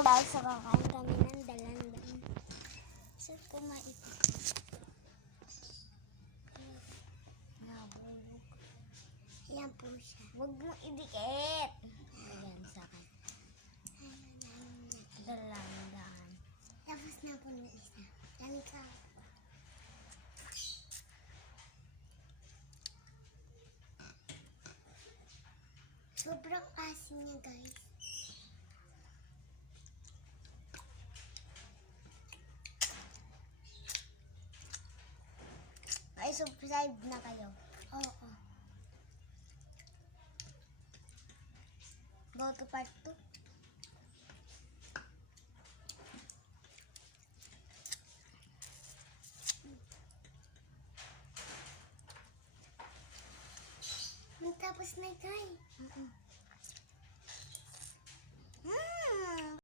Hello guys, so kakain kami ng dalandan. So kumain. Nabulog. Ayan po siya. Huwag mo idikit. Ayan sa akin. Dalandan. Tapos na po ng isa. Yan ka. Sobrang asin niya guys. Ay, subscribe na kayo. Oo. Go to part 2. Tapos na guys.